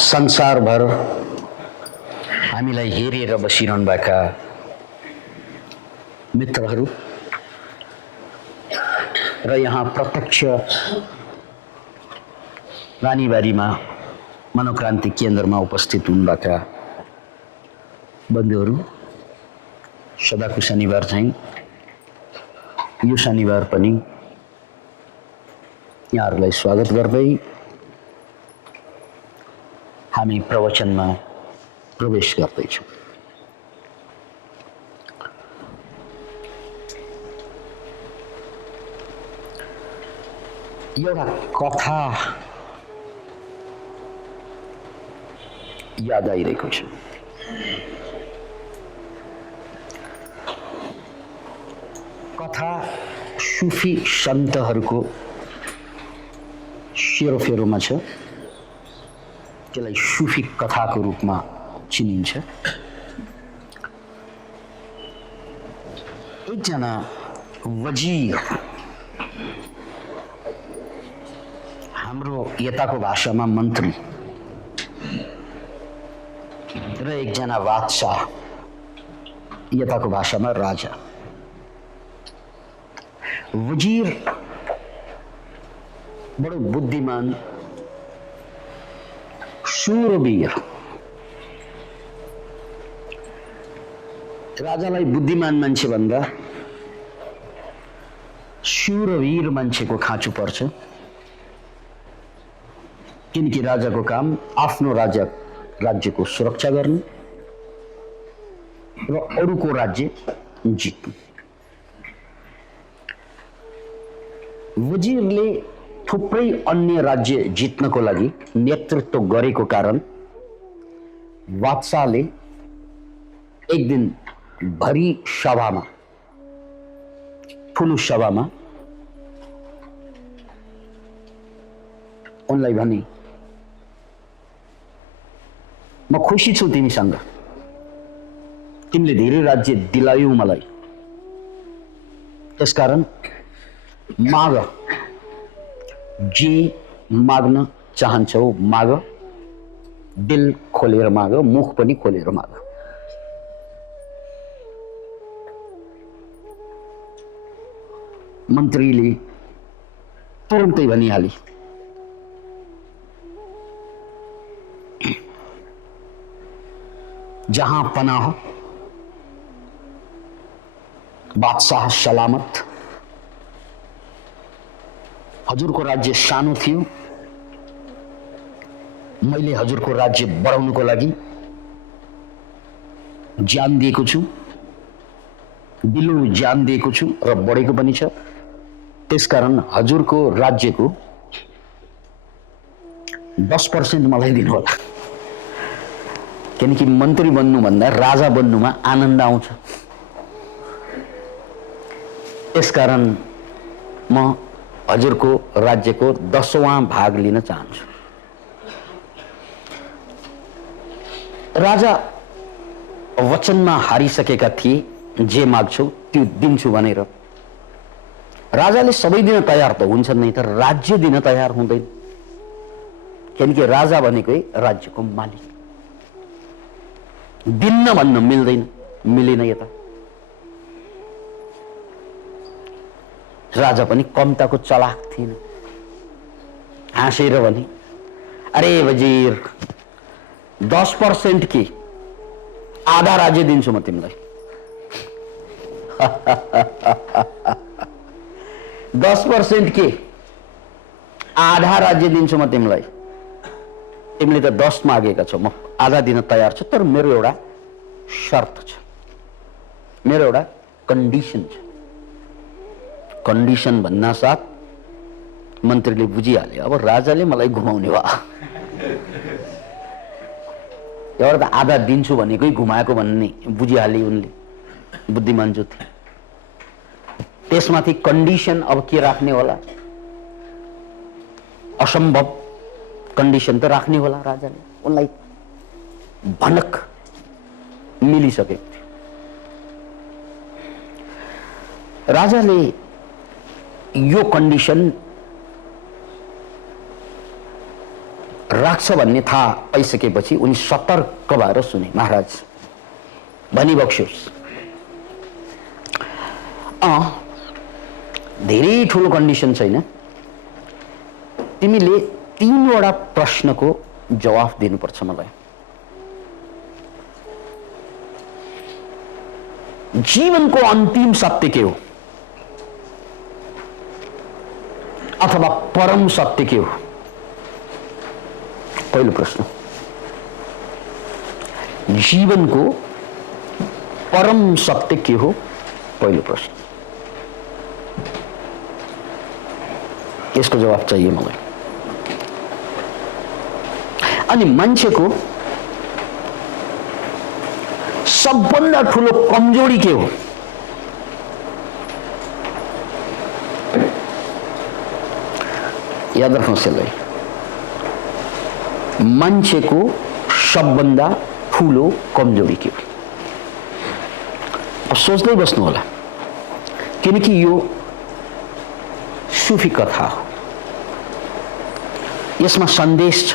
संसारभर हामीलाई हेरेर बसिरहनुभएका मित्रहरू र यहाँ प्रत्यक्ष रानीबारीमा मनोक्रान्ति केन्द्रमा उपस्थित हुनुभएका बन्धुहरू, सदाको शनिबार चाहिँ यो शनिबार पनि यहाँहरूलाई स्वागत गर्दै हामी प्रवचनमा प्रवेश गर्दैछौँ। एउटा कथा याद आइरहेको छ। कथा सुफी सन्तहरूको सेरोफेरोमा छ, त्यसलाई सुफी कथाको रूपमा चिनिन्छ। एकजना वजीर, हाम्रो यताको भाषामा मन्त्री, र एकजना बादशाह, यताको भाषामा राजा। वजीर बडो बुद्धिमान, शूरवीर। राजालाई बुद्धिमान मान्छे भन्दा शूरवीर मान्छेको खाँचो पर्छ, किनकि राजाको काम आफ्नो राज्यको सुरक्षा गर्नु र अरूको राज्य जित्नु। वजीरले थुप्रै अन्य राज्य जित्नको लागि नेतृत्व गरेको कारण बादशाहले एक दिन भरी सभामा, ठुलो सभामा उनलाई भने, म खुसी छु तिमीसँग, तिमीले धेरै राज्य दिलायौ मलाई, त्यसकारण माग, जे माग्न चाहन्छौ माग, दिल खोलेर माग, मुख पनि खोलेर माग। मन्त्रीले तुरन्तै भनिहाले, जहाँ पनाह बादशाह सलामत। हजुरको राज्य सानो थियो, मैले हजुरको राज्य बढाउनको लागि ज्यान दिएको छु, दिलो ज्यान दिएको छु र बढेको पनि छ। त्यसकारण हजुरको राज्यको 10% मलाई दिनु होला, किनकि मन्त्री बन्नुभन्दा राजा बन्नुमा आनन्द आउँछ। त्यसकारण म हजुरको राज्यको 10वां भाग लिन चाहन्छु। राजा वचनमा हारिसकेका थिए, जे माग्छौ त्यो दिन्छु भनेर। राजाले सबै दिन तयार त हुन्छ, नै त राज्य दिन तयार हुँदैन, किनकि राजा भनेकै राज्यको मालिक। दिन्न भन्न मिल्दैन, मिलेन यता। राजा पनि कम्ताको चलाक थिएन, हाँसेर भने, अरे वजीर, 10% के आधा राज्य दिन्छु म तिमीलाई। 10% के आधा राज्य दिन्छु म तिमीलाई। तिमीले त 10 मागेका छौ, म आधा दिन तयार छु, तर मेरो एउटा शर्त छ, मेरो एउटा कन्डिसन छ। कन्डिसन भन्ना साथ मन्त्रीले बुझिहाले, अब राजाले मलाई घुमाउने भयो, एउटा त आधा दिन्छु भनेकै घुमाएको भन्ने बुझिहाले उनले, बुद्धिमान जो थिए। त्यसमाथि कन्डिसन अब के राख्ने होला, असम्भव कन्डिसन त राख्ने होला राजाले। उनलाई भनक मिलिसकेको थियो। राजाले यो कन्डिसन राख्छ भन्ने थाहा पाइसकेपछि उनी सतर्क भएर सुने, महाराज भनिबक्स्योस्, धेरै ठुलो कन्डिसन छैन, तिमीले 3वटा प्रश्नको जवाफ दिनुपर्छ मलाई। जीवनको अन्तिम सत्य के हो अथवा परम सत्य के हो? पहिलो प्रश्न। जीवनको परम सत्य के हो? पहिलो प्रश्न। यसको जवाफ चाहिए मलाई। अनि मान्छेको सबभन्दा ठुलो कमजोरी के हो? याद राख्नुहोस् यसलाई, मान्छेको सबभन्दा ठुलो कमजोरी के हो? सोच्दै बस्नु होला, किनकि यो सुफी कथा हो, यसमा सन्देश छ।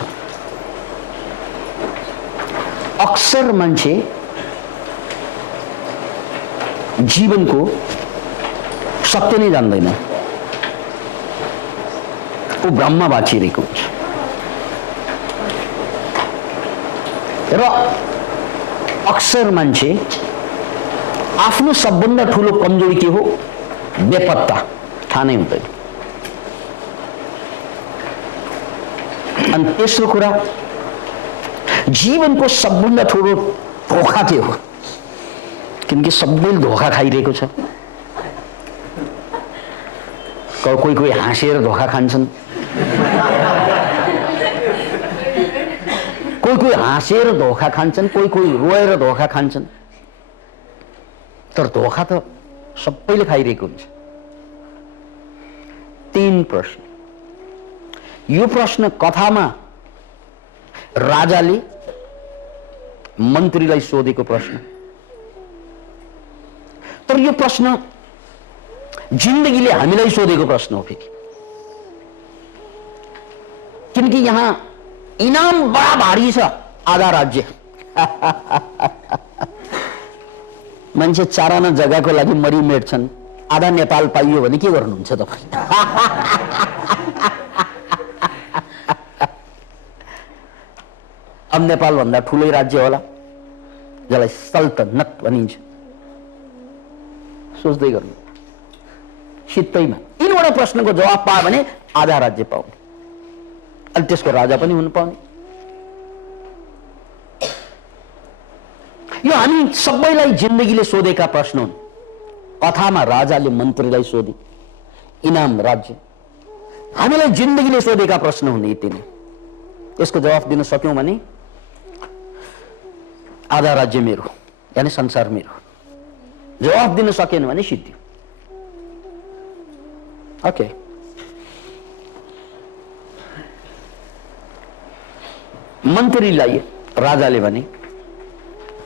अक्सर मान्छे जीवनको सत्य नै जान्दैन, ऊ भ्रममा बाँचिरहेको हुन्छ र अक्सर मान्छे आफ्नो सबभन्दा ठुलो कमजोरी के हो? बेपत्ता, थाहा नै हुँदैन। अनि तेस्रो कुरा, जीवनको सबभन्दा ठुलो धोका के हो? किनकि सबैले धोका खाइरहेको छ। कोही कोही हाँसेर धोका खान्छन्, कोही कोही हाँसेर धोका खान्छन्, कोही कोही रोएर धोका खान्छन्, तर धोका त सबैले खाइरहेको हुन्छ। 3 प्रश्न। यो प्रश्न कथामा राजाले मन्त्रीलाई सोधेको प्रश्न, तर यो प्रश्न जिन्दगीले हामीलाई सोधेको प्रश्न हो फेरि, किनकि यहाँ इनाम बडा भारी छ, आधा राज्य। मान्छे 4 आना जग्गाको लागि मरिमेट्छन्, आधा नेपाल पाइयो भने के गर्नुहुन्छ तपाईँ? अब नेपाल भन्दा ठुलै राज्य होला, जसलाई सल्तनत भनिन्छ। सोच्दै गर्नु, सित्तैमा 3वटा प्रश्नको जवाब पायो भने आधा राज्य पाउने, अनि त्यसको राजा पनि हुनु पाउने। यो हामी सबैलाई जिन्दगीले सोधेका प्रश्न हुन्। कथामा राजाले मन्त्रीलाई सोधे, इनाम राज्य। हामीलाई जिन्दगीले सोधेका प्रश्न हुन् यति नै। यसको जवाफ दिन सक्यौं भने आधा राज्य मेरो, यानी संसार मेरो। जवाफ दिन सकेन भने सिद्धियो। ओके, मन्त्रीलाई राजाले भने,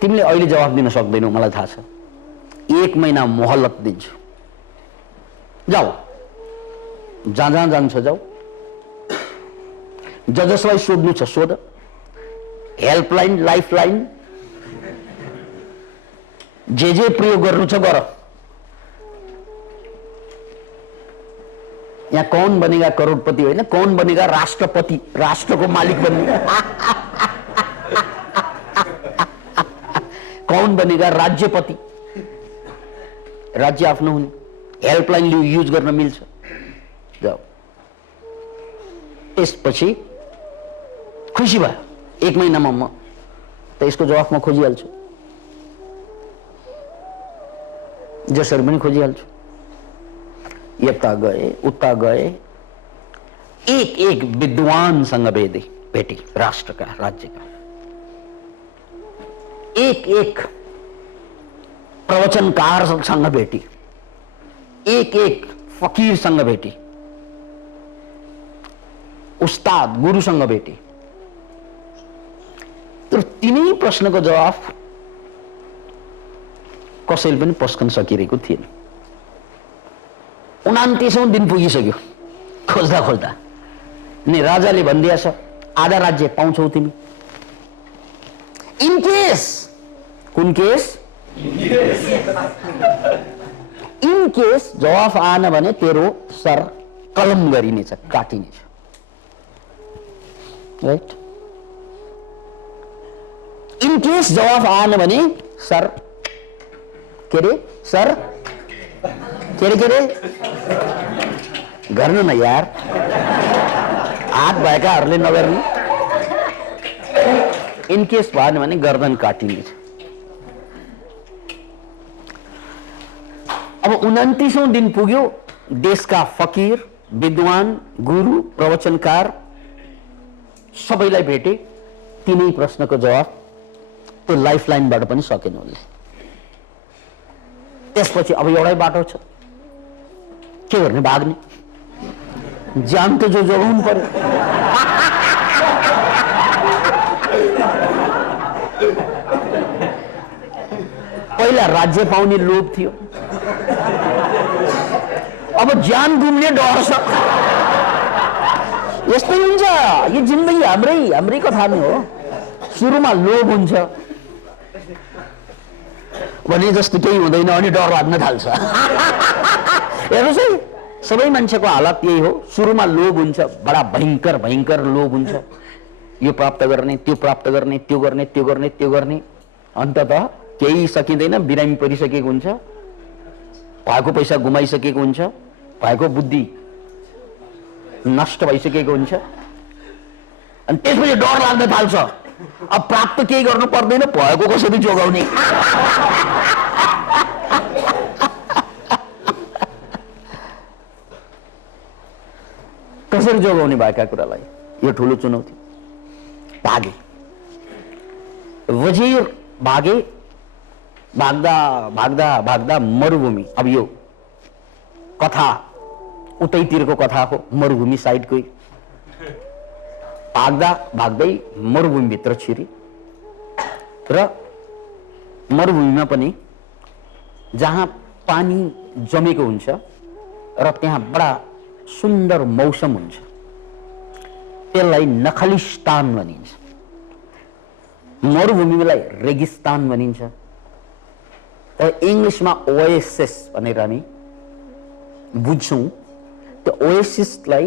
तिमीले अहिले जवाफ दिन सक्दैनौ, मलाई थाहा छ, 1 महिना मोहलत दिन्छु, जाऊ, जहाँ जहाँ जान्छ जाऊ, जसलाई सोध्नु छ सोध, हेल्पलाइन, लाइफलाइन, जे प्रयोग गर्नु छ गर। यहाँ कौन बनेगा करोड़पति होइन, कौन बनेगा राष्ट्रपति, राष्ट्रको मालिक बन्ने। कौन बनेगा राज्यपति, राज्य आफ्नो हुने। हेल्पलाइन युज गर्न मिल्छ, जाऊ। त्यसपछि खुसी भयो, 1 महिनामा म त यसको जवाफ म खोजिहाल्छु, जसरी पनि खोजिहाल्छु। यता गए उता गए, एक विद्वानसँग भेटे, राष्ट्रका, राज्यका, एक प्रवचनकारसँग भेटी, एक फकीरसँग भेटी, उस्ताद गुरुसँग भेटी, तर तिनै प्रश्नको जवाफ कसैले पनि पस्कन सकिरहेको थिएन। 29औं दिन पुगिसक्यो खोज्दा खोज्दा, अनि राजाले भनिदिएछ आधा राज्य पाउँछौ तिमी। इन केस, कुन केस? इन केस जवाफ आएन भने तेरो सर कलम गरिनेछ, काटिनेछ। राइट? इन केस जवाफ आएन भने सर के अरे सर के अरे गर्नु न यार, हात भएकाहरूले नगर्ने। इन केस भएन भने गर्दन काटिनेछ। अब 29औं दिन पुग्यो। देशका फकीर, विद्वान, गुरु, प्रवचनकार सबैलाई भेटे। तीनै प्रश्नको जवाफ त्यो लाइफलाइनबाट पनि सकेन उसले। त्यसपछि अब एउटै बाटो छ, के गर्ने? भाग्ने। ज्यान त जो जोगाउनु पर्यो। पहिला राज्य पाउने लोभ थियो, अब ज्यान गुम्ने डर छ। यस्तै हुन्छ यो जिन्दगी। हाम्रै कथा नै हो। सुरुमा लोभ हुन्छ भने जस्तो केही हुँदैन अनि डर लाग्न थाल्छ। हेर्नुहोस् है, सबै मान्छेको हालत यही हो। सुरुमा लोभ हुन्छ, बडा भयंकर भयंकर लोभ हुन्छ। यो प्राप्त गर्ने, त्यो प्राप्त गर्ने, त्यो गर्ने, त्यो गर्ने, त्यो गर्ने। अन्ततः केही सकिँदैन, बिरामी परिसकेको हुन्छ, भएको पैसा गुमाइसकेको हुन्छ, भएको बुद्धि नष्ट भइसकेको हुन्छ। अनि त्यसपछि डर लाग्न थाल्छ। अब प्राप्त केही गर्नु पर्दैन, भएको कसरी जोगाउने। कसरी जोगाउने भएका कुरालाई, यो ठुलो चुनौती। भागे वजीर, भागे। भाग्दा भाग्दा भाग्दा मरुभूमि। अब यो कथा उतैतिरको कथा हो, मरुभूमि साइडकै। भाग्दा भाग्दै मरुभूमिभित्र छिरे र मरुभूमिमा पनि जहाँ पानी जमेको हुन्छ र त्यहाँ बडा सुन्दर मौसम हुन्छ, त्यसलाई नखलिस्तान भनिन्छ। मरुभूमिलाई रेगिस्तान भनिन्छ। तर इङ्ग्लिसमा ओएसिस भनेर हामी बुझ्छौँ। त्यो ओएसिसलाई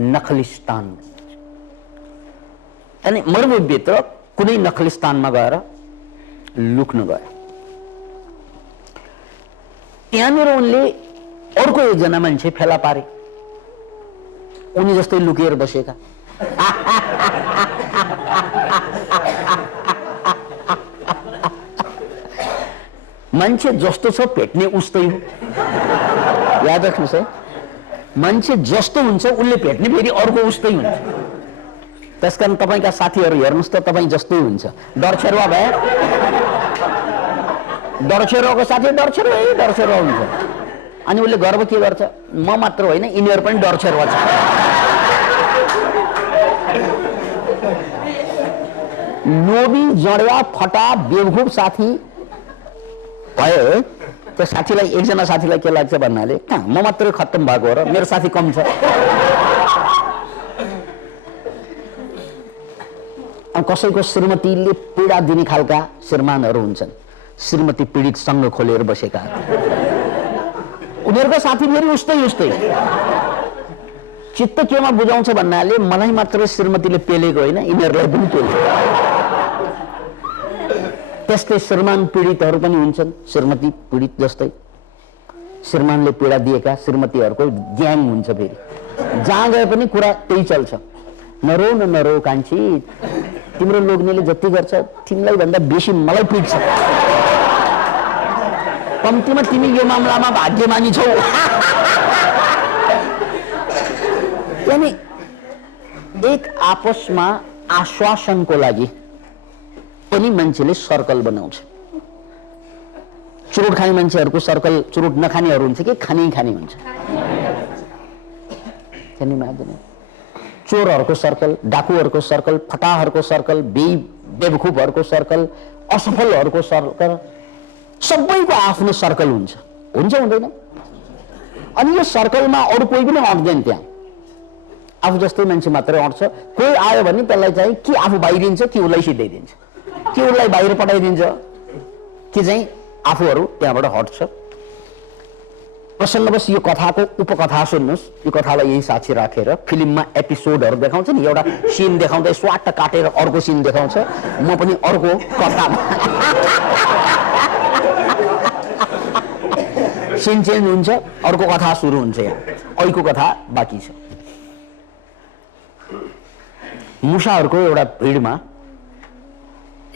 नखलिस्तान भनिन्छ। अनि मरुभूमिभित्र कुनै नखलिस्तानमा गएर लुक्न गयो। त्यहाँनिर उनले अर्को एकजना मान्छे फेला पारे, उनी जस्तै लुकेर बसेका। मान्छे जस्तो छ भेट्ने उस्तै हो। याद राख्नुहोस् है, मान्छे जस्तो हुन्छ उसले भेट्ने फेरि अर्को उस्तै हुन्छ। त्यसकारण तपाईँका साथीहरू हेर्नुहोस् त, तपाईँ जस्तै हुन्छ। डरछेरुवा भए, डरछेरुवाको साथी डरछेरुवा हुन्छ। अनि उसले गर्व के गर्छ? म मात्र होइन, यिनीहरू पनि डरछेरुवा छ। लोभी, जडिया, फटा, बेवकूफ साथी भयो। त्यो साथीलाई, एकजना साथीलाई के लाग्छ भन्नाले, कहाँ म मात्रै खत्तम भएको हो र मेरो साथी कम छ। कसैको श्रीमतीले पीडा दिने खालका श्रीमानहरू हुन्छन्, श्रीमती पीडित सङ्घ खोलेर बसेका। उनीहरूको साथी फेरि उस्तै। चित्त केमा बुझाउँछ भन्नाले, मलाई मात्र श्रीमतीले पेलेको होइन, यिनीहरूलाई पनि पेल्छ। त्यस्तै श्रीमान पीडितहरू पनि हुन्छन्, श्रीमती पीडित जस्तै। श्रीमानले पीडा दिएका श्रीमतीहरूको ग्याङ हुन्छ। फेरि जहाँ गए पनि कुरा त्यही चल्छ। नरो न नरो कान्छी, तिम्रो लोग्नेले जति गर्छ तिमीलाई भन्दा बेसी मलाई पिट्छ। कम्तीमा तिमी यो मामलामा भाग्यमानी छौ। यानी एक आपसमा आश्वासनको लागि पनि मान्छेले सर्कल बनाउँछ। चुरोट खाने मान्छेहरूको सर्कल चुरोट नखानेहरू हुन्छ कि खाने हुन्छ? चोरहरूको सर्कल, डाकुहरूको सर्कल, फटाहरूको सर्कल, बेवकूफहरूको सर्कल, असफलहरूको सर्कल, सबैको आफ्नो सर्कल हुन्छ हुँदैन? अनि यो सर्कलमा अरू कोही पनि अट्दैन त्यहाँ। आफू जस्तै मान्छे मात्रै अट्छ। कोही आयो भने त्यसलाई चाहिँ कि आफू बाहिरिन्छ कि उसलाई सिधाइदिन्छ, कि उसलाई बाहिर पठाइदिन्छ, कि चाहिँ आफूहरू त्यहाँबाट हट्छ। प्रसङ्गवश यो कथाको उपकथा सुन्नुहोस्। यो कथालाई यही साक्षी राखेर फिल्ममा एपिसोडहरू देखाउँछ नि, एउटा सिन देखाउँदै स्वाट काटेर अर्को सिन देखाउँछ। म पनि अर्को कथामा सिन चेन्ज हुन्छ, अर्को कथा सुरु हुन्छ। यहाँ अहिलेको कथा बाँकी छ। मुसाहरूको एउटा भिडमा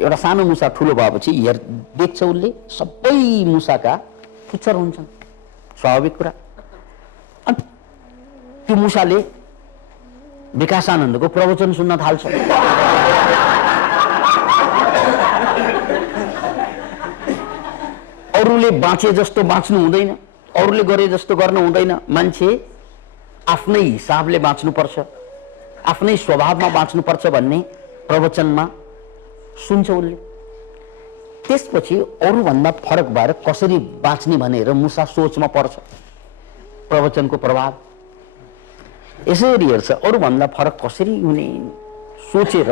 एउटा सानो मुसा ठुलो भएपछि देख्छ उसले सबै मुसाका पुच्छर हुन्छन्, स्वाभाविक कुरा। अनि त्यो मुसाले विकासानन्दको प्रवचन सुन्न थाल्छ। अरूले बाँचे जस्तो बाँच्नु हुँदैन, अरूले गरे जस्तो गर्नु हुँदैन। मान्छे आफ्नै हिसाबले बाँच्नुपर्छ, आफ्नै स्वभावमा बाँच्नुपर्छ भन्ने प्रवचनमा सुन्छ उसले। त्यसपछि अरूभन्दा फरक भएर कसरी बाँच्ने भनेर मुसा सोचमा पर्छ। प्रवचनको प्रभाव यसरी हेर्छ, अरूभन्दा फरक कसरी हुने सोचेर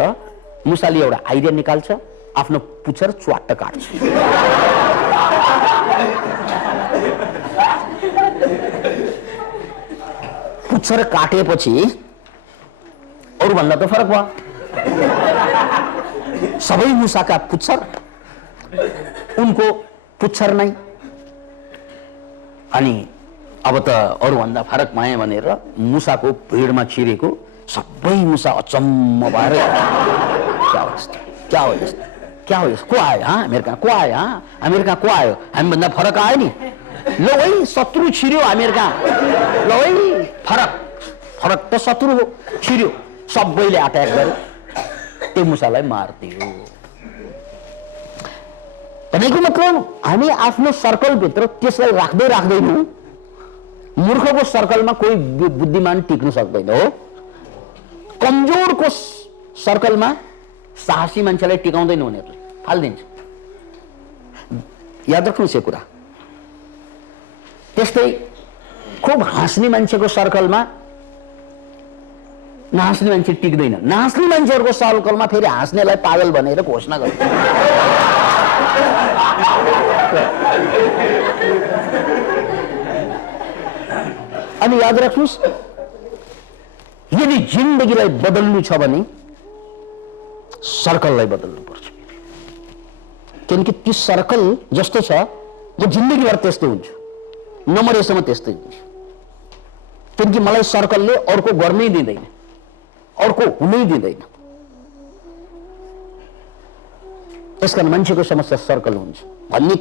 मुसाले एउटा आइडिया निकाल्छ, आफ्नो पुच्छर च्वाट्ट काट्छ। पुच्छर काटेपछि अरूभन्दा त फरक भयो, सबै मुसाका पुच्छर उनको पुच्छर नै। अनि अब त अरूभन्दा फरक भए भनेर मुसाको भिडमा छिरेको सबै मुसा अचम्म भएर क्या हो यस्तो, क्या हो यस्तो, क्या हो यस्तो, को आयो हामीहरू कहाँ, को आयो हामीहरू कहाँ, को आयो, हामीभन्दा फरक आयो नि, ल है शत्रु छिर्यो हामीहरू कहाँ, ल है फरक, फरक त शत्रु हो, छिर्यो। सबैले अट्याक गरे, त्यो मुसालाई मारिदियो। भनेको मतलब हामी आफ्नो सर्कलभित्र त्यसलाई राख्दै राख्दैनौँ। मूर्खको सर्कलमा कोही बुद्धिमान टिक्न सक्दैन हो। कमजोरको सर्कलमा साहसी मान्छेलाई टिकाउँदैन उनीहरूले, फालिदिन्छ। याद राख्नुहोस् यो कुरा। त्यस्तै खुब हाँस्ने मान्छेको सर्कलमा नहाँस्ने मान्छे टिक्दैन। नहाँस्ने मान्छेहरूको सर्कलमा फेरि हाँस्नेलाई पागल भनेर घोषणा गर्छ। अनि याद राख्नुहोस्, यदि जिन्दगीलाई बदल्नु छ भने सर्कललाई बदल्नु पर्छ। किनकि त्यो सर्कल जस्तो छ जो जिन्दगीभर त्यस्तो हुन्छ, नमरेसम्म त्यस्तै हुन्छ। किनकि मलाई सर्कलले अर्को गर्नै दिँदैन, अर्को हुनै दिँदैन। त्यसकारण मान्छेको समस्या सर्कल हुन्छ भन्ने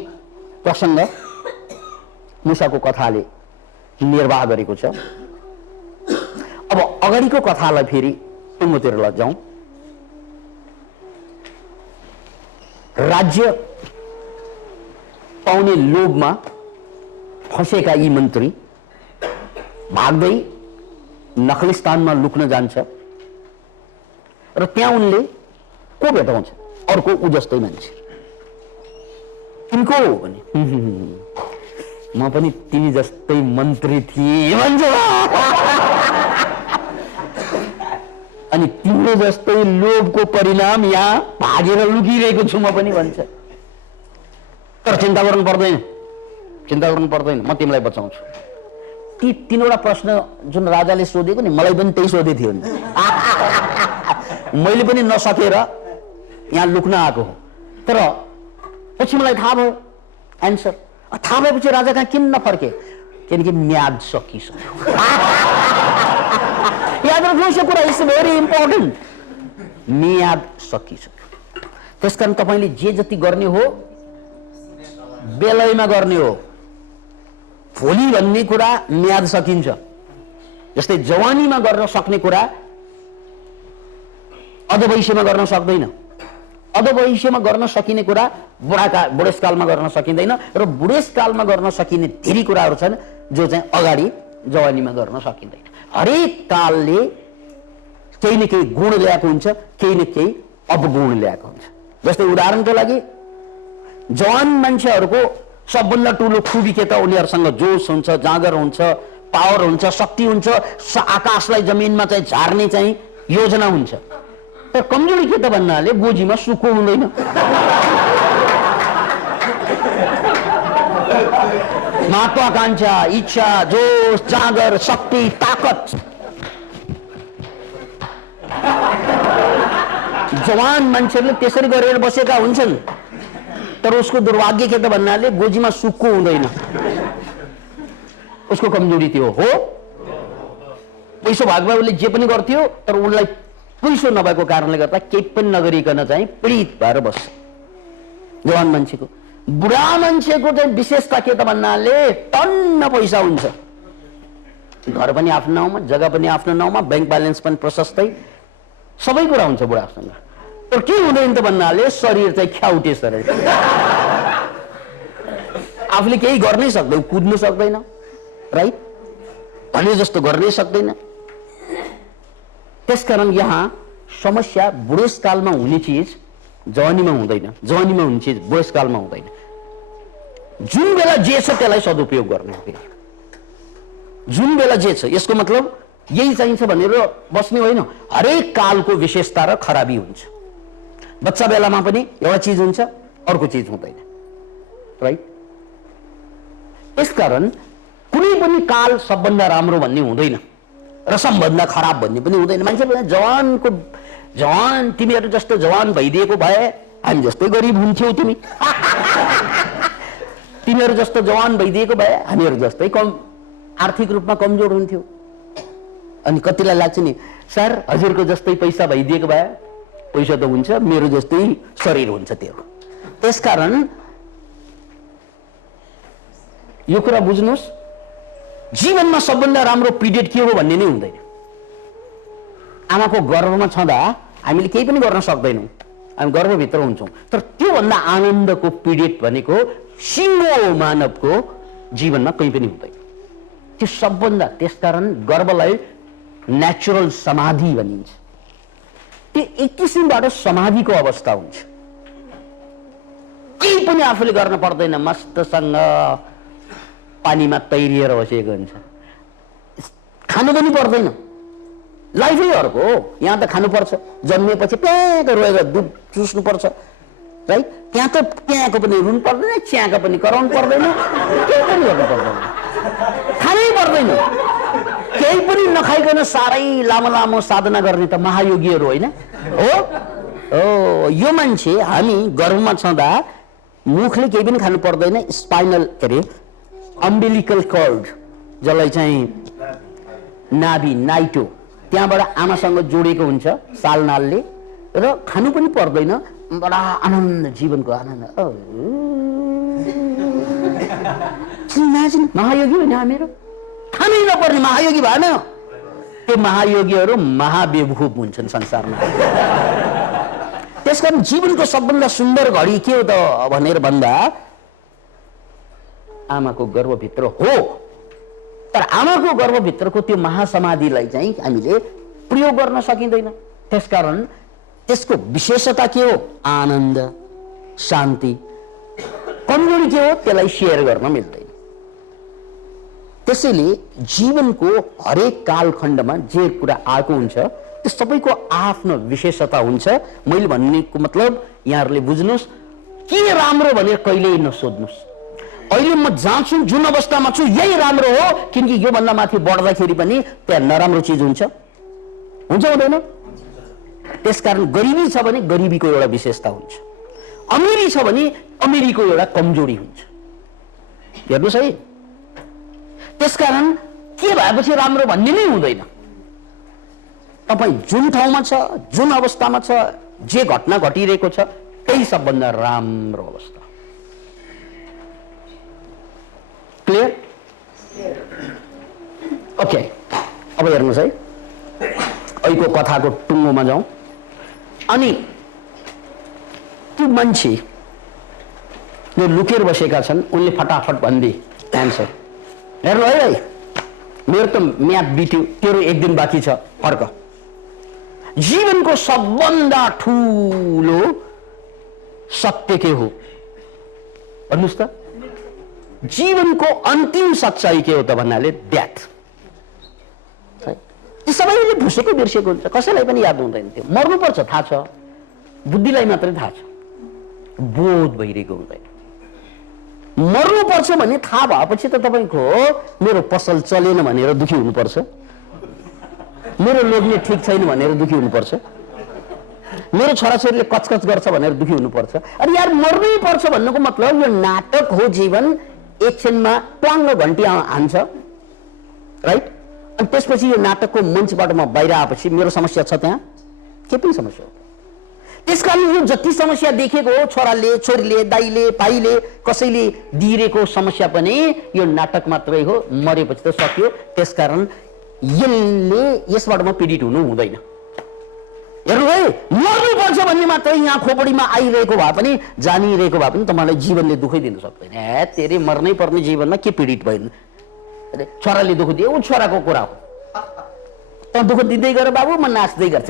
प्रसङ्ग मुसाको कथाले निर्वाह गरेको छ। अब अगाडिको कथालाई फेरि टुङ्गोतिर लजाउँ। राज्य पाउने लोभमा फँसेका यी मन्त्री भाग्दै नखलिस्तानमा लुक्न जान्छ र त्यहाँ उनले को भेटाउँछ, अर्को उ जस्तै मान्छे। तिनको हो भने म पनि तिमी जस्तै मन्त्री थिएँ भन्छ। अनि तिम्रो जस्तै लोभको परिणाम यहाँ भागेर लुकिरहेको छु म पनि भन्छ। तर चिन्ता गर्नु पर्दैन, चिन्ता गर्नु पर्दैन, म तिमीलाई बचाउँछु। ती तीनवटा प्रश्न जुन राजाले सोधेको नि, मलाई पनि त्यही सोधे थियो नि। मैले पनि नसकेर यहाँ लुक्न आएको हो। तर पछि मलाई थाहा भयो एन्सर। थाहा भएपछि राजा कहाँ किन नफर्के? किनकि म्याद सकिसक्यो। याद राख्नुहोस् यो कुरा, इट्स भेरी इम्पोर्टेन्ट। म्याद सकिसक्यो। त्यसकारण तपाईँले जे जति गर्ने हो बेलैमा गर्ने हो। भोलि भन्ने कुरा म्याद सकिन्छ। जस्तै जवानीमा गर्न सक्ने कुरा अधवैश्यमा गर्न सक्दैन। अधवैश्यमा गर्न सकिने कुरा बुढेसकालमा गर्न सकिँदैन र बुढेसकालमा गर्न सकिने धेरै कुराहरू छन् जो चाहिँ अगाडि जवानीमा गर्न सकिँदैन। हरेक कालले केही न केही गुण ल्याएको हुन्छ, केही न केही अपगुण ल्याएको हुन्छ। जस्तै उदाहरणको लागि जवान मान्छेहरूको सबभन्दा ठुलो खुबी के त उनीहरूसँग जोस हुन्छ, जाँगर हुन्छ, पावर हुन्छ, शक्ति हुन्छ, आकाशलाई जमिनमा चाहिँ झार्ने चाहिँ योजना हुन्छ। तर कमजोरी के त भन्नाले गोजीमा सुखो हुँदैन। महत्वाकांक्षा, इच्छा, जोश, जागर, शक्ति, ताकत। जवान मान्छेहरूले त्यसरी गरेर बसेका हुन्छन्, तर उसको दुर्भाग्य के त भन्नाले गोजीमा सुखको हुँदैन। उसको कमजोरी त्यो हो। पैसो भागमा उसले जे पनि गर्थ्यो, तर उनलाई पैसो नभएको कारणले गर्दा केही पनि नगरिकन चाहिँ पीडित भएर बस्छ जवान मान्छेको। बुढा मान्छेको चाहिँ विशेषता के त भन्नाले टन्न पैसा हुन्छ, घर पनि आफ्नो नाउँमा, जग्गा पनि आफ्नो नाउँमा, बैंक ब्यालेन्स पनि प्रशस्तै, सबै कुरा हुन्छ बुढासँग। तर के हुँदैन त भन्नाले शरीर चाहिँ ख्याउटे शरीर, आफूले केही गर्नै सक्दैन, कुद्नु सक्दैन, राइट, भने जस्तो गर्नै सक्दैन। त्यसकारण यहाँ समस्या बुढेसकालमा हुने चिज जवानीमा हुँदैन, जवानीमा हुने चिज बुढेसकालमा हुँदैन। जुन बेला जे छ त्यसलाई सदुपयोग गर्ने हो। जुन बेला जे छ, यसको मतलब यही चाहिन्छ भनेर बस्ने होइन। हरेक कालको विशेषता र खराबी हुन्छ। बच्चा बेलामा पनि एउटा चिज हुन्छ, अर्को चिज हुँदैन, राइट। यसकारण कुनै पनि काल सबभन्दा राम्रो भन्ने हुँदैन र सबभन्दा खराब भन्ने पनि हुँदैन। मान्छे जवान तिमीहरू जस्तो जवान भइदिएको भए हामी जस्तै गरिब हुन्थ्यौ, तिमीहरू जस्तो जवान भइदिएको भए हामीहरू जस्तै आर्थिक रूपमा कमजोर हुन्थ्यौ। अनि कतिलाई लाग्छ नि, सर हजुरको जस्तै पैसा भइदिएको भए, पैसा त हुन्छ, मेरो जस्तै शरीर हुन्छ त्यो। त्यसकारण यो कुरा बुझ्नुहोस्, जीवनमा सबभन्दा राम्रो पिरियड के हो भन्ने नै हुँदैन। आमाको गर्भमा छँदा हामीले केही पनि गर्न सक्दैनौँ, हामी गर्भभित्र हुन्छौँ, तर त्योभन्दा आनन्दको पिरियड भनेको सिङ्गो मानवको जीवनमा कहीँ पनि हुँदैन। त्यो सबभन्दा, त्यसकारण गर्भलाई नेचुरल समाधि भनिन्छ। त्यो एक किसिमबाट समाधिको अवस्था हुन्छ, केही पनि आफूले गर्न पर्दैन, मस्तसँग पानीमा तैरिएर बसेको हुन्छ, खानु पनि पर्दैन, लाइफै अर्को हो। यहाँ त खानुपर्छ, जन्मिएपछि प्याएको रोएर दुध चुस्नुपर्छ, राइट। त्यहाँ त प्याएको पनि रुनु पर्दैन, च्याएको पनि कराउनु पर्दैन, केही पनि गर्नु पर्दैन, खानै पर्दैन। केही पनि नखाइकन साह्रै लामो लामो साधना गर्ने त महायोगीहरू होइन हो। यो मान्छे हामी गर्भमा छँदा मुखले केही पनि खानु पर्दैन, स्पाइनल के अरे अम्बिलिकल कर्ड, जसलाई चाहिँ नाभि, नाइटो, त्यहाँबाट आमासँग जोडिएको हुन्छ सालनालले, र खानु पनि पर्दैन, बडा आनन्द, जीवनको आनन्द। महायोगी होइन हामीहरू, खानै नपर्ने महायोगी भएन। त्यो महायोगीहरू महाबेवकूफ हुन्छन् संसारमा। त्यसकारण जीवनको सबभन्दा सुन्दर घडी के हो त भनेर भन्दा आमाको गर्भभित्र हो। तर आमाको गर्भभित्रको त्यो महासमाधिलाई चाहिँ हामीले प्रयोग गर्न सकिँदैन। त्यसकारण त्यसको विशेषता के हो? आनन्द, शान्ति। कमजोरी के हो? त्यसलाई शेयर गर्न मिल्दैन। त्यसैले जीवनको हरेक कालखण्डमा जे कुरा आएको हुन्छ त्यो सबैको आफ्नो विशेषता हुन्छ। मैले भन्नेको मतलब यहाँहरूले बुझ्नुहोस्, के राम्रो भनेर कहिल्यै नसोध्नुहोस्। अहिले म जहाँ छु, जुन अवस्थामा छु, यही राम्रो हो, किनकि योभन्दा माथि बढ्दाखेरि पनि त्यहाँ नराम्रो चिज हुन्छ, हुँदैन? त्यसकारण गरिबी छ भने गरिबीको एउटा विशेषता हुन्छ, अमिरी छ भने अमिरीको एउटा कमजोरी हुन्छ। हेर्नुहोस् है, त्यसकारण के भएपछि राम्रो भन्ने नै हुँदैन। तपाईँ जुन ठाउँमा छ, जुन अवस्थामा छ, जे घटना घटिरहेको छ, त्यही सबभन्दा राम्रो अवस्था। क्लियर? ओके, अब हेर्नुहोस् है, अहिलेको कथाको टुङ्गोमा जाउँ। अनि त्यो मान्छे जो लुकेर बसेका छन्, उनले फटाफट भनिदिए एन्सर। हेर्नु है भाइ, मेरो त म्याथ बित्यो, तेरो एक दिन बाँकी छ, फर्क। जीवनको सबभन्दा ठुलो सत्य के हो भन्नुहोस् त? जीवनको अन्तिम सच्चाइ के हो त भन्नाले डेथ। त्यो सबैले भुसेको बिर्सेको हुन्छ, कसैलाई पनि याद हुँदैन। त्यो मर्नुपर्छ थाहा छ, बुद्धिलाई मात्रै थाहा छ, बोध भइरहेको हुँदैन। मर्नुपर्छ भन्ने थाहा भएपछि त तपाईँको मेरो पसल चलेन भनेर दुखी हुनुपर्छ, मेरो लोग्ने ठिक छैन भनेर दुखी हुनुपर्छ, मेरो छोराछोरीले कचकच गर्छ भनेर दुखी हुनुपर्छ। अनि यार मर्नै पर्छ भन्नुको मतलब यो नाटक हो, जीवन एकछिनमा प्वाङ्ग घन्टी हान्छ, राइट? अनि त्यसपछि यो नाटकको मञ्चबाट म बाहिर आएपछि मेरो समस्या छ त्यहाँ? के पनि समस्या हो। त्यसकारण यो जति समस्या देखेको हो, छोराले, छोरीले, दाइले, भाइले, कसैले दिइरहेको समस्या पनि यो नाटक मात्रै हो, मरेपछि त सक्यो। त्यसकारण यसबाट म पीडित हुनु हुँदैन। हेर्नु है, मर्नुपर्छ भन्ने मात्रै यहाँ खोपडीमा आइरहेको भए पनि, जानिरहेको भए पनि तपाईँलाई जीवनले दुःखै दिन सक्दैन। हे तेरे मर्नै पर्ने जीवनमा के पीडित भएन? छोराले दुःख दियो, ऊ छोराको कुरा हो। त दुःख दिँदै गर बाबु, म नाच्दै गर्छ।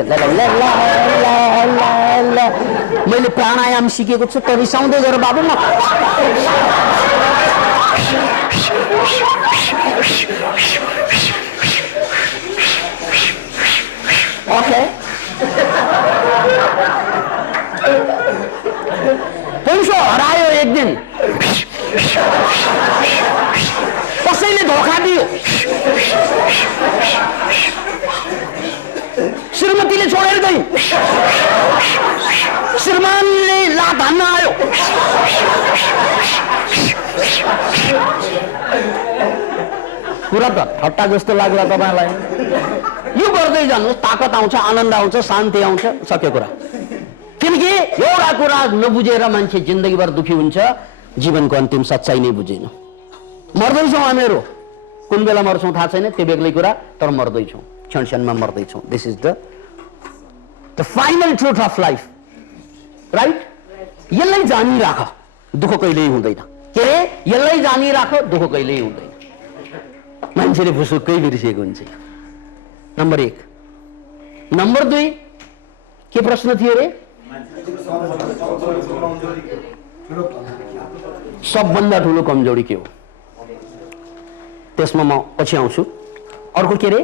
मैले प्राणायाम सिकेको छु, त रिसाउँदै गर बाबु। म ओके, पैसा हरायो एक दिन, कसैले धोका दियो, श्रीमतीले छोडेर गई, श्रीमानले लात हान्न आयो, कुरा त ठट्टा जस्तो लाग्ला तपाईँलाई। यो गर्दै जानुहोस्, ताकत आउँछ, आनन्द आउँछ, शान्ति आउँछ, सक्यो कुरा। किनकि एउटा कुरा नबुझेर मान्छे जिन्दगीभर दुखी हुन्छ, जीवनको अन्तिम सच्चाइ नै बुझेन। मर्दैछौँ हामीहरू, कुन बेला मर्छौँ थाहा छैन, त्यो बेग्लै कुरा, तर मर्दैछौँ, क्षण क्षणमा मर्दैछौँ। This is the final truth of life, right? यसलाई जानिराख, दुःख कहिल्यै हुँदैन। के अरे, यसलाई जानिराख, दुःख कहिल्यै हुँदैन। मान्छेले फुसुक्कै बिर्सिएको हुन्छ। नम्बर 1। नम्बर 2, के प्रश्न थियो रे? सबभन्दा ठुलो कमजोरी के हो? त्यसमा म पछि आउँछु। अर्को के रे?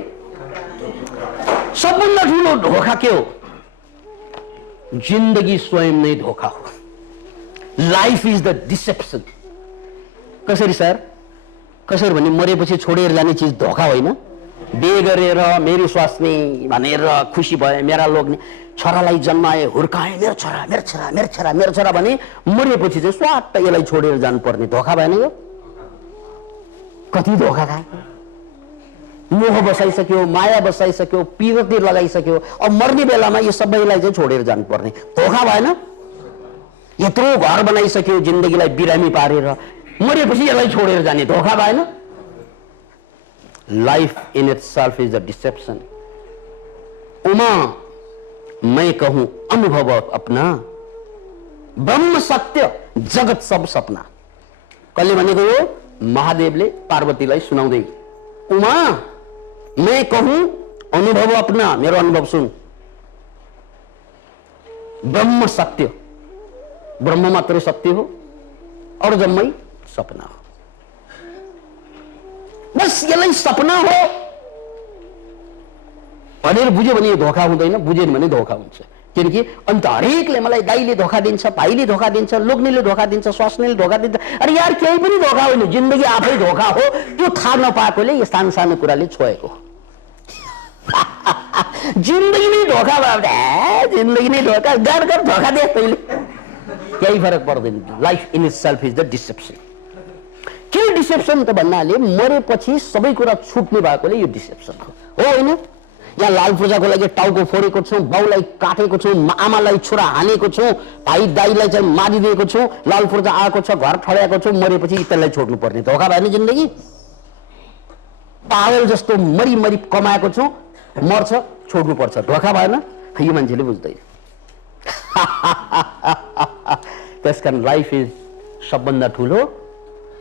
सबभन्दा ठुलो धोखा के हो? जिन्दगी स्वयं नै धोखा हो। Life is the deception. कसरी सर? कसरी भने मरेपछि छोडेर जाने चिज धोखा होइन? बिहे गरेर मेरी स्वास्नी भनेर खुसी भए, मेरा लोग्ने, छोरालाई जन्माए, हुर्काए, मेरो छोरा, मेरो छोरा, मेरो छोरा, मेरो छोरा भने मरेपछि चाहिँ स्वाट यसलाई छोडेर जानुपर्ने, धोखा भएन यो? कति धोखा खाए? मोह बसाइसक्यो, माया बसाइसक्यो, पिरती लगाइसक्यो, अब मर्ने बेलामा यो सबैलाई चाहिँ छोडेर जानुपर्ने, धोखा भएन? यत्रो घर बनाइसक्यो, जिन्दगीलाई बिरामी पारेर, मरेपछि यसलाई छोडेर जाने, धोखा भएन? Life in itself is a deception. Uma मैं कहूं अनुभव अपना, ब्रह्म सत्य, जगत सब सपना। कसले भनेको हो? महादेवले पार्वतीलाई सुनाउँदै, उमा मैं कहूं अनुभव अपना, मेरो अनुभव सुन, ब्रह्म सत्य, ब्रह्म मात्रै सत्य हो, अरू जम्मै सपना हो। बस यसलाई सपना हो भनेर बुझ्यो भने यो धोखा हुँदैन, बुझेन भने धोखा हुन्छ। किनकि अन्त हरेकले मलाई दाइले धोखा दिन्छ, भाइले धोखा दिन्छ, लोग्नेले धोखा दिन्छ, स्वास्नीले धोखा दिन्छ। अरे यार केही पनि धोखा होइन, जिन्दगी आफै धोखा हो। त्यो थाहा नपाएकोले यो सानो सानो कुराले छोएको। जिन्दगी नै धोखा भयो, जिन्दगी नै धोखा, गर गर धोखा दे तैँले, केही फरक पर्दैन। Life in itself is the deception. के डिसेप्सन त भन्नाले मरेपछि सबै कुरा छुट्ने भएकोले यो डिसेप्सन हो, होइन? यहाँ लाल पूजाको लागि टाउको फोडेको छौँ, बाउलाई काटेको छौँ, आमालाई छुरा हानेको छौँ, भाइ दाइलाई चाहिँ मारिदिएको छौँ, लाल पूजा आएको छ, घर ठड्याएको छौँ, मरेपछि त्यसलाई छोड्नु पर्ने, धोखा भएन जिन्दगी? पागल जस्तो मरी मरी कमाएको छौँ, मर्छ, छोड्नु पर्छ, धोखा भएन? यो मान्छेले बुझ्दैन। त्यसकारण लाइफ इज सबभन्दा ठुलो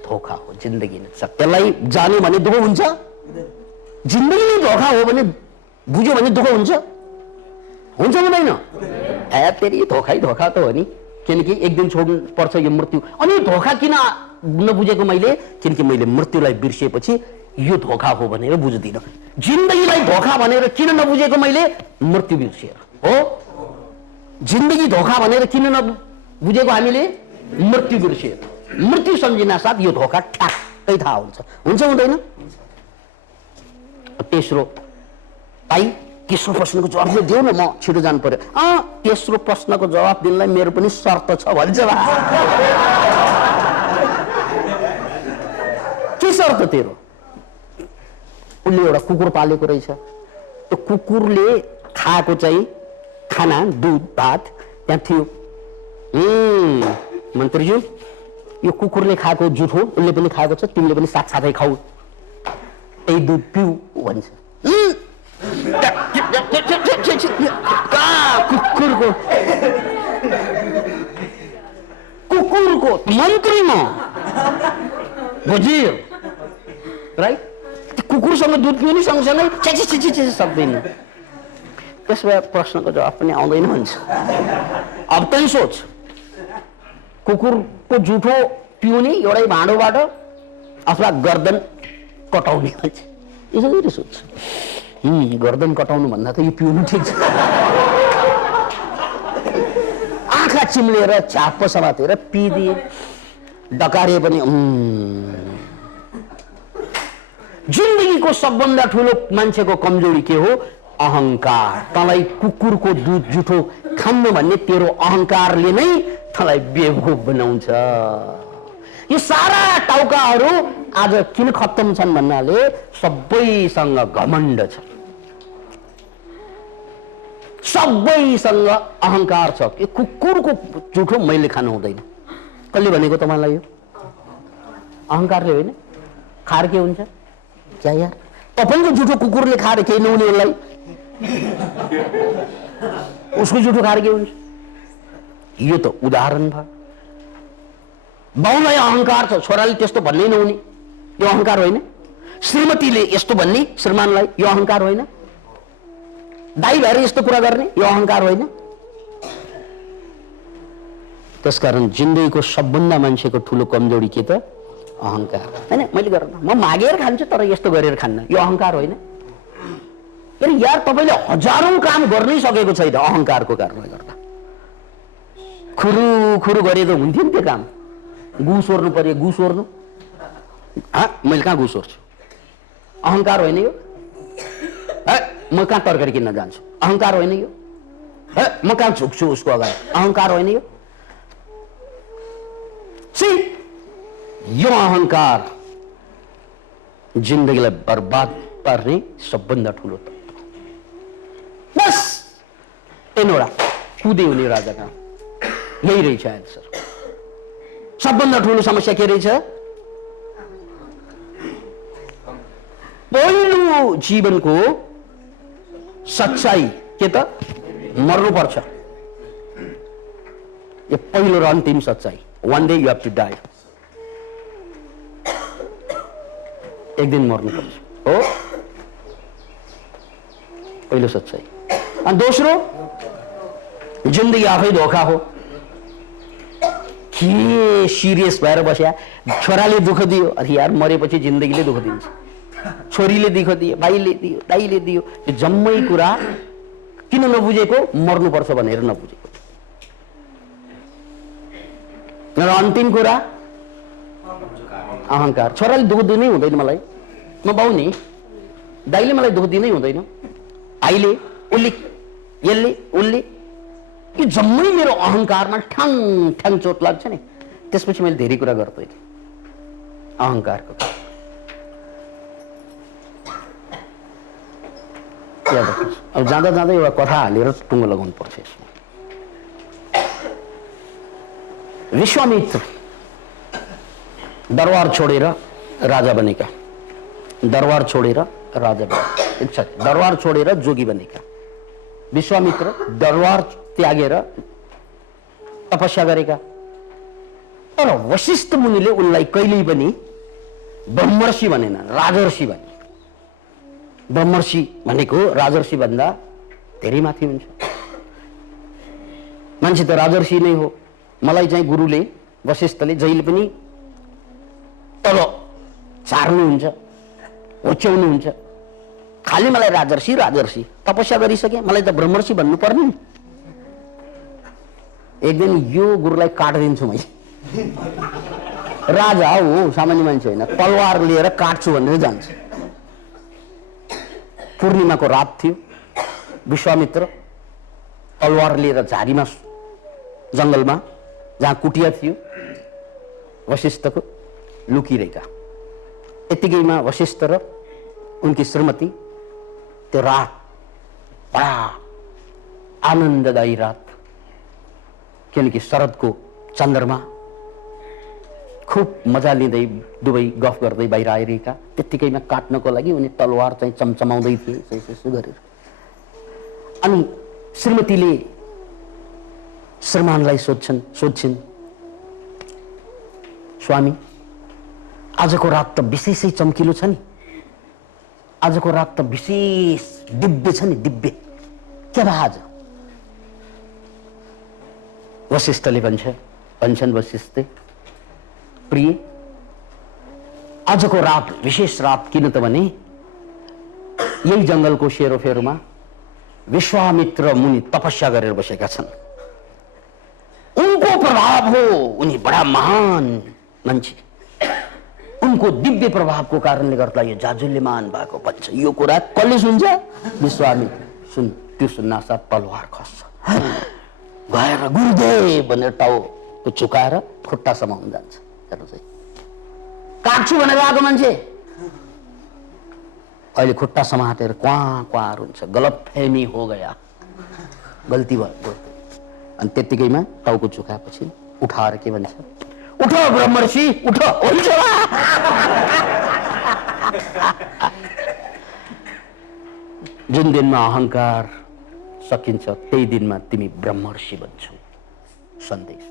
धोखा हो, जिन्दगी नै। त्यसलाई जान्यो भने दुःख हुन्छ, जिन्दगी नै धोखा हो भने बुझ्यो भने दुःख हुन्छ, हुन्छ हुँदैन? फेरि धोखै धोखा त हो नि, किनकि एक दिन छोड्नु पर्छ यो मृत्यु। अनि धोखा किन नबुझेको मैले? किनकि मैले मृत्युलाई बिर्सिएपछि यो धोका हो भनेर बुझ्दिन। जिन्दगीलाई धोका भनेर किन नबुझेको मैले? मृत्यु बिर्सिएर हो। जिन्दगी धोका भनेर किन नबुझेको हामीले? मृत्यु बिर्सिएर। मृत्यु सम्झिना साथ यो धोका ठ्याक्कै थाहा हुन्छ हुँदैन? तेस्रो भाइ तेस्रो प्रश्नको जवाब देऊ न, म छिटो जानु पर्यो। तेस्रो प्रश्नको जवाब दिनलाई मेरो पनि शर्त छ भन्छ। के शर्त तेरो? उसले एउटा कुकुर पालेको रहेछ। त्यो कुकुरले खाएको चाहिँ खाना दुध भात त्यहाँ थियो। मन्त्रीज्यू यो कुकुरले खाएको जुठो उसले पनि खाएको छ, तिमीले पनि साथसाथै खाऊ, त्यही दुध पिउ भन्छ। कुकुरको मन्त्री म बुझियो राइट? कुकुरसँग दुध पिउने सँगसँगै सक्दैन। त्यसमा प्रश्नको जवाब पनि आउँदैन भन्छ। अब तै सोच, कुकुरको जुठो पिउने एउटै भाँडोबाट अथवा गर्दन कटाउने भन्छ। यसरी सोच। गर्दन कटाउनु भन्दा त यो पिउनु ठिक छ। आँखा चिम्लेर छाप्प समातेर पिदिए, डकारे पनि। जिन्दगीको सबभन्दा ठुलो मान्छेको कमजोरी के हो? अहंकार। तँलाई कुकुरको दुध जुठो खान्न भन्ने तेरो अहंकारले नै तँलाई बेवकूफ बनाउँछ। यो सारा टाउकाहरू आज किन खत्तम छन् भन्नाले सबैसँग घमण्ड छ, सबैसँग अहंकार छ। यो कुकुरको जुठो मैले खानु हुँदैन। कसले भनेको तपाईँलाई? यो अहंकारले होइन। खाएर के हुन्छ? क्या यार, तपाईँको जुठो कुकुरले खाएर केही नहुने उसलाई? उसको जुठो खाएर के हुन्छ? यो त उदाहरण भयो। बाउलाई अहंकार छ, छोराले त्यस्तो भन्नै नहुने, यो अहंकार होइन? श्रीमतीले यस्तो भन्ने श्रीमानलाई, यो अहंकार होइन? दाइ भएर यस्तो कुरा गर्ने, यो अहंकार होइन? त्यसकारण जिन्दगीको सबभन्दा मान्छेको ठुलो कमजोरी के त? अहंकार होइन। मैले गर्न म मागेर खान्छु तर यस्तो गरेर खान्न, यो अहंकार होइन? यार तपाईँले हजारौं काम गर्नै सकेको छैन अहंकारको कारणले गर्दा। खुरु गरे त हुन्थ्यो नि त्यो काम। गु सोर्नु पर्यो, गु सोर्नु। मैले कहाँ गु सोर्छु? अहंकार होइन यो? म कहाँ तरकारी किन्न जान्छु? अहंकार होइन यो? म कहाँ झुक्छु उसको अगाडि? अहंकार होइन यो? यो अहंकार जिन्दगीलाई बर्बाद पार्ने सबभन्दा ठुलो तत्त्व। बस तीनवटा कुदे हुने राजा कहाँ? यही रहेछ आन्सर। सबभन्दा ठुलो समस्या के रहेछ? पहिलो जीवनको सच्चाई के त? मर्नुपर्छ। यो पहिलो र अन्तिम सच्चाई। one day you have to die। एक दिन मर्नुपर्छ हो, पहिलो सच्चाई। अनि दोस्रो, जिन्दगी आफै धोका हो। के सिरियस भएर बस्या? छोराले दुःख दियो, अरे यार मरेपछि जिन्दगीले दुःख दिन्छ। छोरीले दुःख दियो, भाइले दियो, दाइले दियो, यो जम्मै कुरा किन नबुझेको? मर्नुपर्छ भनेर नबुझेको। र अन्तिम कुरा अहंकार। छोराले दुःख दिनै हुँदैन मलाई, म बाउ नि। दाइले मलाई दुःख दिनै हुँदैन, भाइले, उसले, यसले, उसले। यो जम्मै मेरो अहंकारमा ठ्याङ ठ्याङ चोट लाग्छ नि। त्यसपछि मैले धेरै कुरा गर्दैन अहंकारको। अब जाँदा जाँदै एउटा कथा हालेर टुङ्गो लगाउनु पर्छ यसमा। विश्वामित्र दरबार छोडेर राजा बनेका। दरबार छोडेर राजा बनेका, दरबार छोडेर जोगी बनेका। विश्वामित्र दरबार त्यागेर तपस्या गरेका। तर वशिष्ठ मुनिले उनलाई कहिल्यै पनि ब्रह्मर्षि भनेन, राजर्षि भने। ब्रह्मर्षि भनेको राजर्षि भन्दा धेरै माथि हुन्छ। मान्छे त राजर्षि नै हो। मलाई चाहिँ गुरुले, वशिष्ठले जहिले पनि तल झार्नुहुन्छ, होच्याउनुहुन्छ। खालि मलाई राजर्षि राजर्षि तपस्या गरिसके, मलाई त ब्रह्मर्षि भन्नु पर्ने। एक दिन यो गुरुलाई काटिदिन्छु मैले। राजा हो, सामान्य मान्छे होइन, तलवार लिएर काट्छु भनेर जान्छ। पूर्णिमाको रात थियो, विश्वामित्र तलवार लिएर झारीमा जंगलमा जहाँ कुटिया थियो वशिष्ठको लुकिरहेका। यतिकैमा वशिष्ठ र उनकी श्रीमती त्यो रात बडा आनन्ददायी रात, किनकि शरदको चन्द्रमा खुब मजा लिँदै दुवै गफ गर्दै बाहिर आइरहेका। त्यतिकैमा काट्नको लागि उनी तलवार चाहिँ चमचमाउँदै थिए यसो गरेर। अनि श्रीमतीले श्रीमानलाई सोध्छिन्, स्वामी आजको रात त विशेषै चम्किलो छ नि, आजको रात त विशेष दिव्य छ नि, दिव्य के भयो आज? वशिष्ठले भन्छन् वशिष्ठ प्रिय, आजको रात विशेष रात किन त भने यही जंगलको सेरोफेरोमा विश्वामित्र मुनि तपस्या गरेर बसेका छन्। उनको प्रभाव हो, उनी बडा महान मान्छे, उनको दिव्य प्रभावको कारणले गर्दा यो जाजुल्यमान भएको भन्छ। यो कुरा कसले सुन्छ? विश्वामित्र। त्यो सुन्नासाथ तलवार खस्छ, गएर गुरुदेव भनेर टाउको झुकाएर खुट्टा समाउन जान्छ। काट्छु भनेर आएको मान्छे अहिले खुट्टा समातेर क्वा क्वार हुन्छ। गलत फहमी हो गया, गल्ती भयो। अनि त्यतिकैमा टाउको झुकाएपछि उठाएर के भन्छ? उठो ब्रह्मर्षि उठो। हुन्छ जुन दिनमा अहंकार सकिन्छ त्यही दिनमा तिमी ब्रह्मर्षि बन्छौ। सन्देश।